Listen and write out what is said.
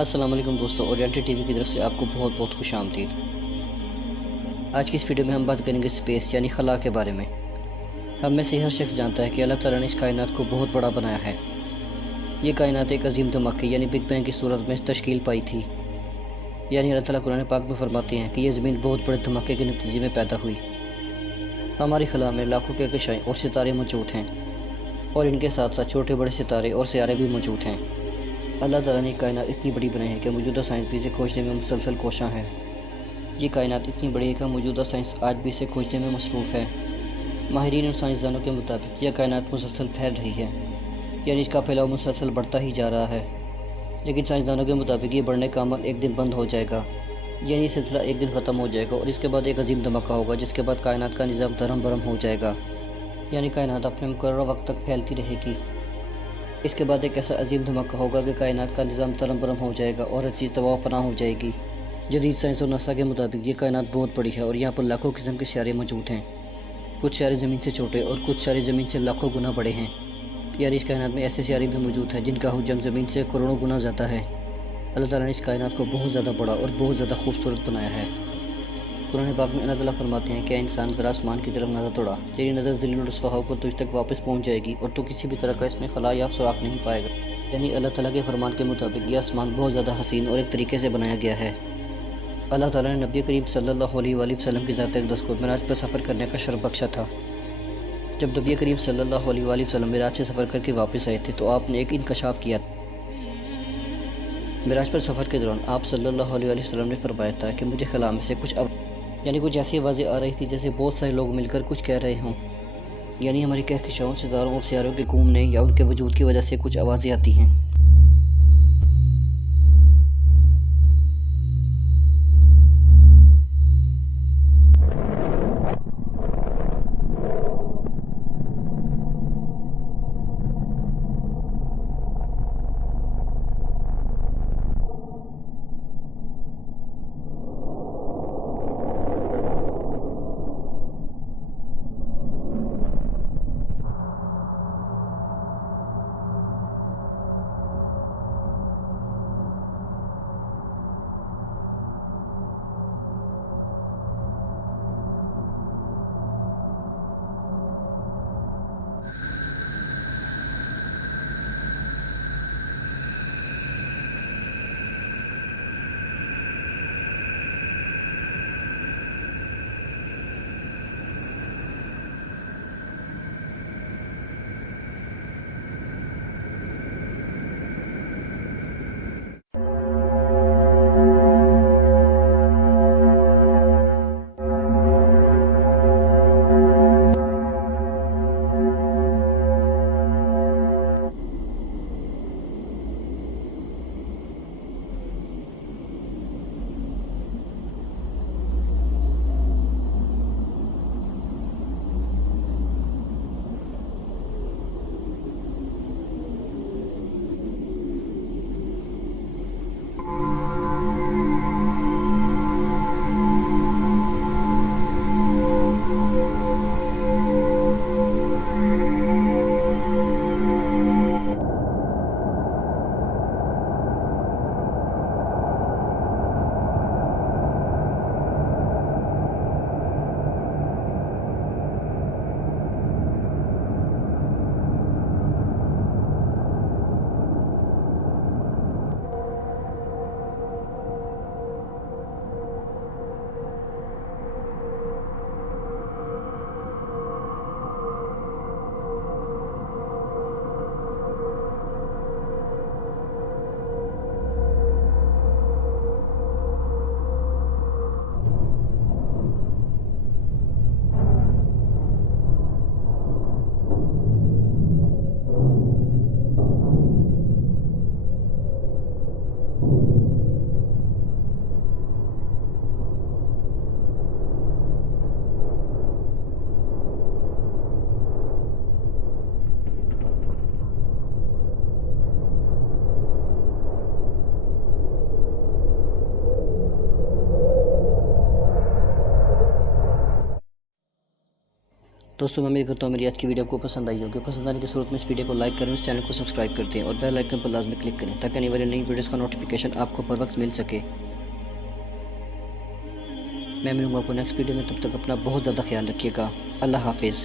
अस्सलाम वालेकुम दोस्तों, ओरिएंटेड टीवी की तरफ से आपको बहुत बहुत खुश आमदीद। आज की इस वीडियो में हम बात करेंगे स्पेस यानी खला के बारे में। हम में से हर शख्स जानता है कि अल्लाह ताला ने इस कायनात को बहुत बड़ा बनाया है। ये कायनात एक अजीम धमाके यानी बिग बैंग की सूरत में तश्कील पाई थी। यानी अल्लाह ताला कुरान पाक में फरमाते हैं कि यह ज़मीन बहुत बड़े धमाके के नतीजे में पैदा हुई। हमारी खला में लाखों के कशाएँ और सितारे मौजूद हैं और इनके साथ साथ छोटे बड़े सितारे और सियारे भी मौजूद हैं। अल्लाह ताला ने कायनात इतनी बड़ी बनाई है कि मौजूदा साइंस भी इसे खोजने में मुसलसल कोशां है। ये कायनात इतनी बड़ी है कि मौजूदा साइंस आज भी इसे खोजने में मसरूफ़ है। माहिरीन और साइंसदानों के मुताबिक यह कायनात मुसलसल फैल रही है, यानी इसका फैलाव मुसलसल बढ़ता ही जा रहा है। लेकिन साइंसदानों के मुताबिक ये बढ़ने का अमल एक दिन बंद हो जाएगा, यानी सिलसिला एक दिन ख़त्म हो जाएगा और इसके बाद एक अजीम धमाका होगा जिसके बाद कायनात का निज़ाम धर्म भरम हो जाएगा, यानी कायनात अपने मुकर्रर वक्त तक फैलती रहेगी। इसके बाद एक ऐसा अजीम धमाका होगा कि कायनात का निज़ाम धर्म भरम हो जाएगा और हर चीज़ तबाह फना हो जाएगी। जदीद साइंस और नासा के मुताबिक ये कायनात बहुत बड़ी है और यहाँ पर लाखों किस्म के सियारे मौजूद हैं। कुछ सियारे ज़मीन से छोटे और कुछ सियारे ज़मीन से लाखों गुना बड़े हैं। यानी इस कायनात में ऐसे सियारे भी मौजूद हैं जिनका हुजम ज़मीन से करोड़ों गुना ज़्यादा है। अल्लाह ताला ने इस कायनात को बहुत ज़्यादा बड़ा और बहुत ज़्यादा खूबसूरत बनाया है। कुरान पाक में अल्लाह ताला फरमाते हैं, क्या इंसान ज़रा आसमान की तरफ नज़र दौड़ा, तेरी नज़र ज़िल और रुस्वा होकर तुझ तक वापस पहुँच जाएगी और तू किसी भी तरह का इसमें खला या सुराख नहीं पाएगा। यानी अल्लाह ताला के फरमान के मुताबिक यह आसमान बहुत ज़्यादा हसीन और एक तरीके से बनाया गया है। अल्लाह ताला ने नबी करीम सल्लल्लाहु अलैहि वसल्लम की ज़ात अक़दस को मिराज पर सफ़र करने का शर्फ बख्शा था। जब नबी करीम सल्लल्लाहु अलैहि वसल्लम मिराज से सफ़र करके वापस आए थे तो आपने एक इंकशाफ किया। मिराज पर सफ़र के दौरान आप सल्लल्लाहु अलैहि वसल्लम ने फरमाया था कि मुझे खला में से कुछ ऐसी आवाज़ें आ रही थी जैसे बहुत सारे लोग मिलकर कुछ कह रहे हों। यानी हमारी कहकशाओं, सितारों और सियारों के घूमने या उनके वजूद की वजह से कुछ आवाज़ें आती हैं। दोस्तों मैं उम्मीद करता हूँ मेरी आज की वीडियो आपको पसंद आई होगी। पसंद आने की सूरत में इस वीडियो को लाइक करें, इस चैनल को सब्सक्राइब करते हैं और बेल आइकन पर लाजमी क्लिक करें ताकि आने वाली नई वीडियोस का नोटिफिकेशन आपको पर वक्त मिल सके। मैं मिलूँगा आपको नेक्स्ट वीडियो में, तब तक अपना बहुत ज़्यादा ख्याल रखिएगा। अल्लाह हाफिज़।